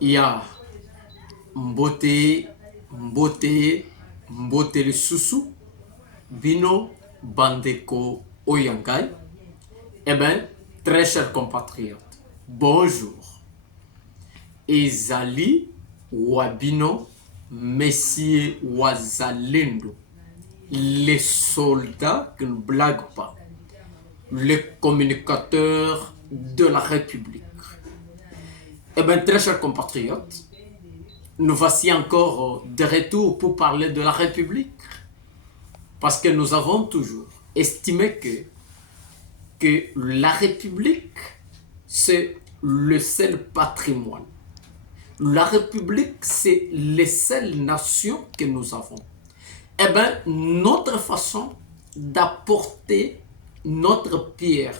Ya mbote mbote le susu bino bandeko oyangai. Eh bien, très chers compatriotes, bonjour. Ezali wabino Messieurs Wazalendo, les soldats qui ne blaguent pas, les communicateurs de la République. Eh bien, très chers compatriotes, nous voici encore de retour pour parler de la République. Parce que nous avons toujours estimé que la République, c'est le seul patrimoine. La République, c'est les seules nations que nous avons. Eh bien, notre façon d'apporter notre pierre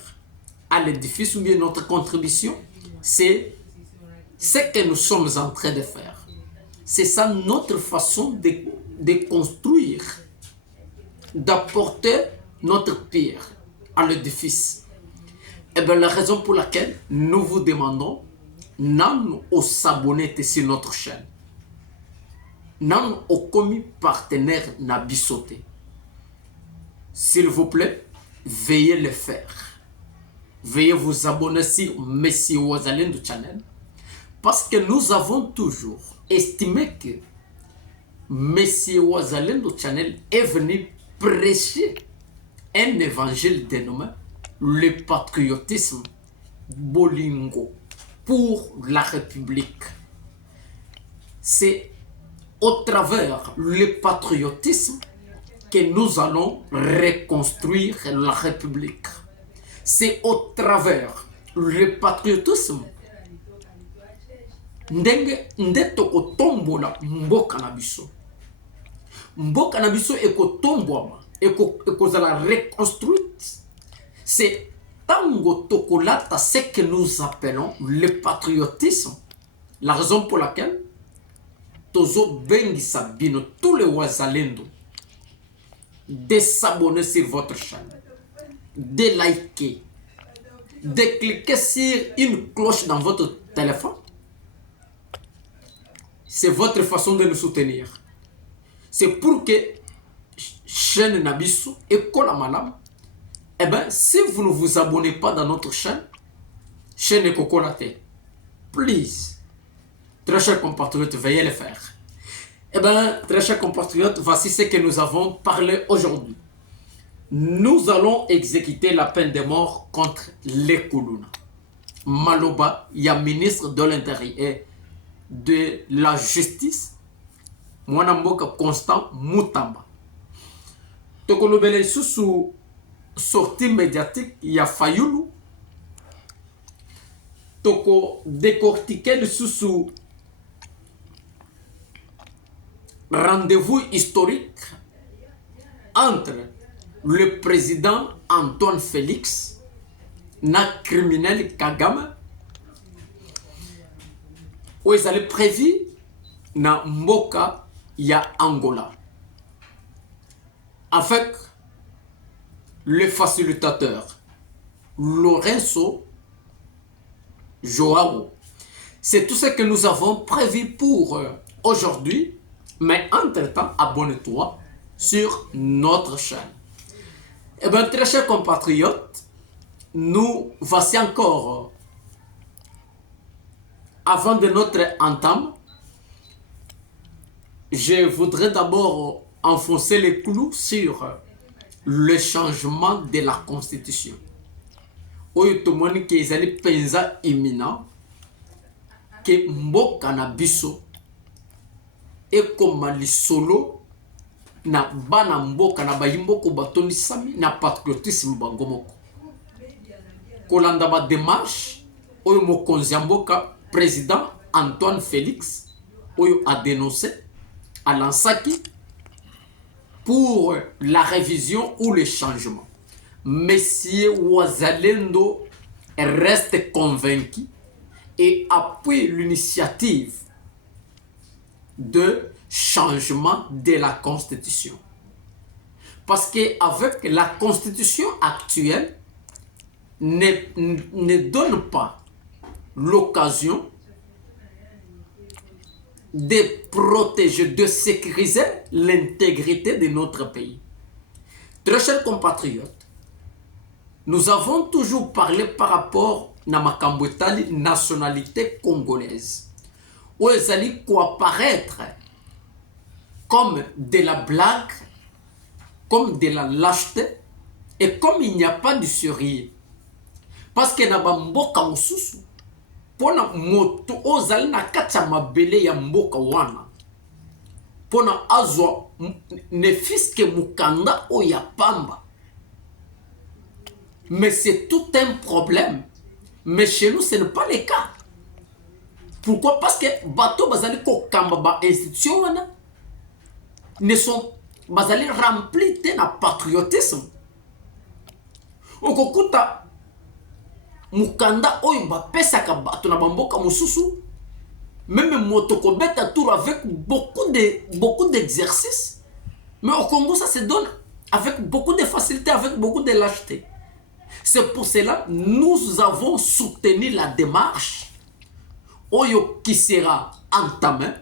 à l'édifice ou bien notre contribution, c'est ce que nous sommes en train de faire. C'est ça notre façon de construire, d'apporter notre pierre à l'édifice. Et bien la raison pour laquelle nous vous demandons non au s'abonner sur notre chaîne, non au commis partenaire Nabisoté. S'il vous plaît, veuillez le faire. Veuillez vous abonner sur Messieurs Wazalendo Channel parce que nous avons toujours estimé que Messieurs Wazalendo Channel est venu prêcher un évangile dénommé le patriotisme bolingo pour la République. C'est au travers le patriotisme que nous allons reconstruire la République. C'est au travers le patriotisme ndenge ndetoko tombola mboka na biso. Mboka na biso ekotombwama ekozala reconstruite. C'est tango tokolata ce que nous appelons le patriotisme. La raison pour laquelle tozo bengisa bino tous les Wazalendo de s'abonner sur votre chaîne, de liker, de cliquer sur une cloche dans votre téléphone. C'est votre façon de nous soutenir. C'est pour que chaîne Nabiso et Kola. Eh bien, si vous ne vous abonnez pas dans notre chaîne Kokolate, please, très chers compatriotes, veuillez le faire. Eh bien, très chers compatriotes, voici ce que nous avons parlé aujourd'hui. Nous allons exécuter la peine de mort contre les Koulouna. Maloba, il y a ministre de l'Intérieur et de la Justice, Mwanamboka Constant Moutamba. Tokolobele sous sortie médiatique, il y a Fayoulou. Toko décortiquer le sous rendez-vous historique entre le président Antoine Félix na criminel Kagame où ils allaient prévu na Mboka ya Angola avec le facilitateur Lorenzo Joao. C'est tout ce que nous avons prévu pour aujourd'hui. Mais entre-temps, abonne-toi sur notre chaîne. Eh bien, très chers compatriotes, nous voici encore, avant de notre entame, je voudrais d'abord enfoncer les clous sur le changement de la Constitution. Oyo tomoni ke ezali penza imminent que mboka na biso ekoma lisolo na bana mboka na bayimboko batondisami na patriotisme bango moko. Kolanda ba démarche oyo mokonzi ya mboka président Antoine Félix oyo a dénoncé à Lansaki pour la révision ou le changement. Messieurs Wazalendo reste convaincu et appuie l'initiative de changement de la Constitution. Parce qu'avec la Constitution actuelle, ne donne pas l'occasion de protéger, de sécuriser l'intégrité de notre pays. Très chers compatriotes, nous avons toujours parlé par rapport à la nationalité congolaise, où ils allaient apparaître comme de la blague, comme de la lâcheté, et comme il n'y a pas de sérieux. Parce que na mboka mususu, pona moto ozali na kati ya mabele ya mboka wana, pona azwa ne fiske mukanda o ya pamba. Mais c'est tout un problème. Mais chez nous, ce n'est pas le cas. Pourquoi? Parce que bateau bazali ko kamba ba institution wana ne sont bazali remplis de na patriotisme. Okokuta mukanda oyo bapesaka bato na bamboka mususu, même motoko beta tour avec beaucoup d'exercices. Mais au Congo, ça se donne avec beaucoup de facilité, avec beaucoup de lâcheté. C'est pour cela que nous avons soutenu la démarche oyo qui sera entamée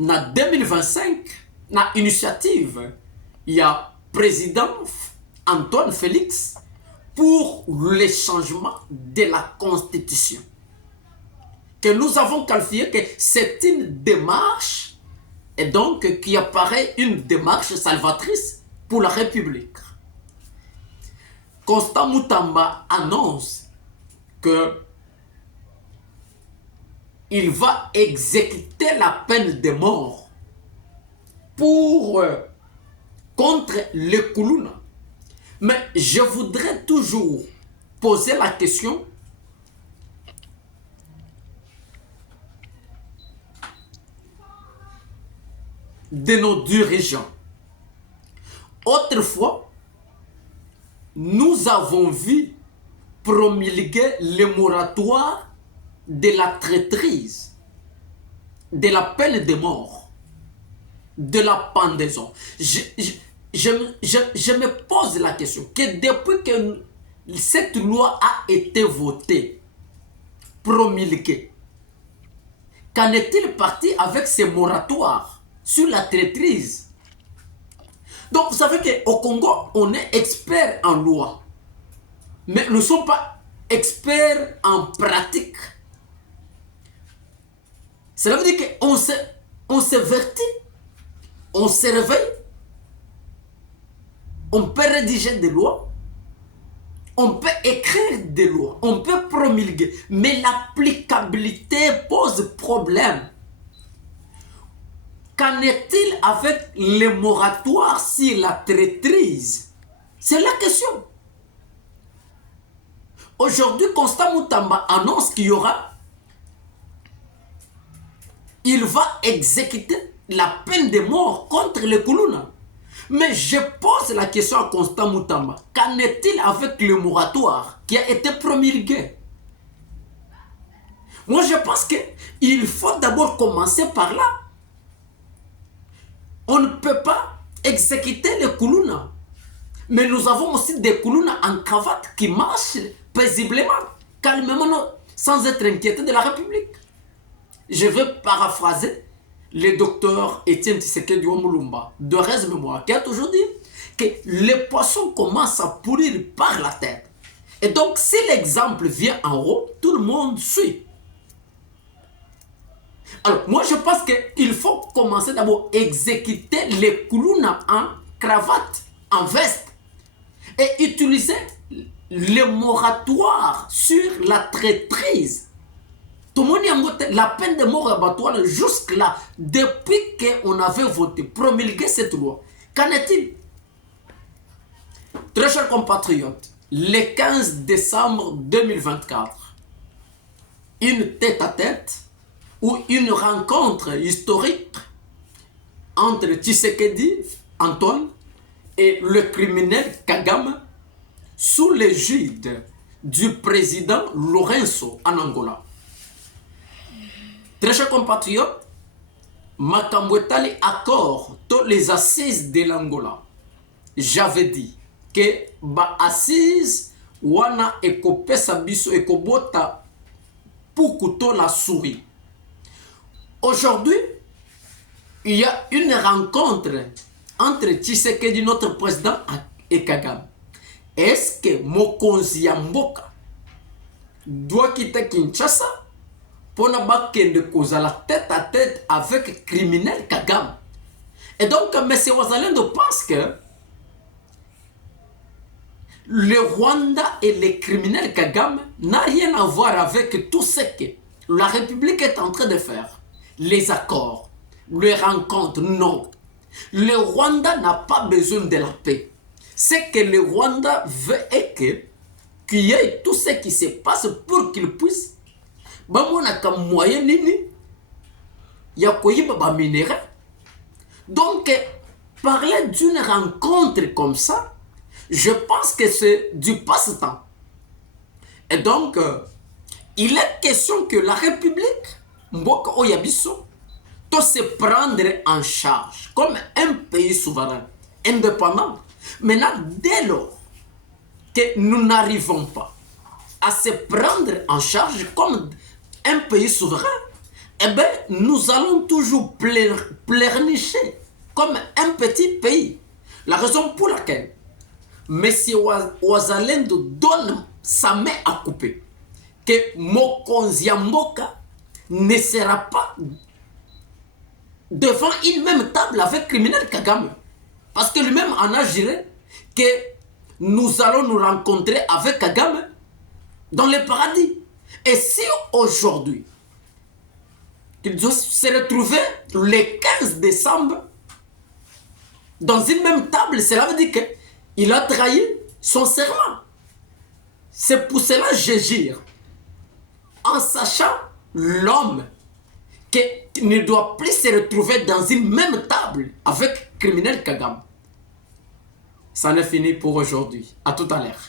en 2025, na initiative, il y a président Antoine Félix pour le changement de la constitution. Que nous avons qualifié que c'est une démarche, et donc qui apparaît une démarche salvatrice pour la République. Constant Moutamba annonce que il va exécuter la peine de mort contre les Koulouna. Mais je voudrais toujours poser la question de nos dirigeants. Autrefois, nous avons vu promulguer le moratoire de la traîtrise, de la peine de mort, de la pendaison. Je me pose la question que depuis que cette loi a été votée, promulguée, qu'en est-il parti avec ces moratoires sur la traîtrise? Donc vous savez qu'au Congo, on est expert en loi, mais nous ne sommes pas experts en pratique. Cela veut dire qu'on se vertit, on se réveille, on peut rédiger des lois, on peut écrire des lois, on peut promulguer, mais l'applicabilité pose problème. Qu'en est-il avec les moratoires sur la traîtrise? C'est la question. Aujourd'hui, Constant Moutamba annonce qu'il y aura, il va exécuter la peine de mort contre les Koulouna. Mais je pose la question à Constant Moutamba. Qu'en est-il avec le moratoire qui a été promulgué? Moi, je pense qu'il faut d'abord commencer par là. On ne peut pas exécuter les Koulouna. Mais nous avons aussi des Koulouna en cravate qui marchent paisiblement, calmement, sans être inquiétés de la République. Je vais paraphraser le docteur Étienne Tshisekedi Omulumba de Rez Mémoire, qui a toujours dit que les poissons commencent à pourrir par la tête. Et donc, si l'exemple vient en haut, tout le monde suit. Alors, moi, je pense qu'il faut commencer d'abord à exécuter les Koulouna en cravate, en veste, et utiliser le moratoire sur la traîtrise. Tout le monde a la peine de mort abattoir jusque-là, depuis qu'on avait voté, promulgué cette loi. Qu'en est-il? Très chers compatriotes, le 15 décembre 2024, une tête-à-tête ou une rencontre historique entre Tshisekedi, Antoine, et le criminel Kagame sous l'égide du président Lourenço en Angola. Très chers compatriotes, Makambwetali accord tous les assises de l'Angola. J'avais dit que ba assises wana ekopesa biso ekobota pukuto la souris. Aujourd'hui, il y a une rencontre entre Tshisekedi, notre président, et Kagame. Est-ce que Mokonzi ya mboka doit quitter Kinshasa pour ne causer la tête à tête avec criminel Kagame? Et donc, M. Wazalendo pense que le Rwanda et les criminels Kagame n'a rien à voir avec tout ce que la République est en train de faire. Les accords, les rencontres, non. Le Rwanda n'a pas besoin de la paix. Ce que le Rwanda veut est qu'il y ait tout ce qui se passe pour qu'il puisse moyen nini ya koyiba ba minerai. Donc, parler d'une rencontre comme ça, je pense que c'est du passe-temps. Et donc, il est question que la République, Mboka Oyabiso, doit se prendre en charge comme un pays souverain, indépendant. Maintenant, dès lors que nous n'arrivons pas à se prendre en charge comme un pays souverain, eh bien, nous allons toujours pleurnicher comme un petit pays. La raison pour laquelle M. Wazalendo donne sa main à couper, que Mokonzi ya mboka ne sera pas devant une même table avec criminel Kagame. Parce que lui-même en a juré que nous allons nous rencontrer avec Kagame dans le paradis. Et si aujourd'hui, il doit se retrouver le 15 décembre dans une même table, cela veut dire qu'il a trahi son serment. C'est pour cela que je jure, en sachant l'homme qui ne doit plus se retrouver dans une même table avec criminel Kagame. Ça n'est fini pour aujourd'hui. À tout à l'heure.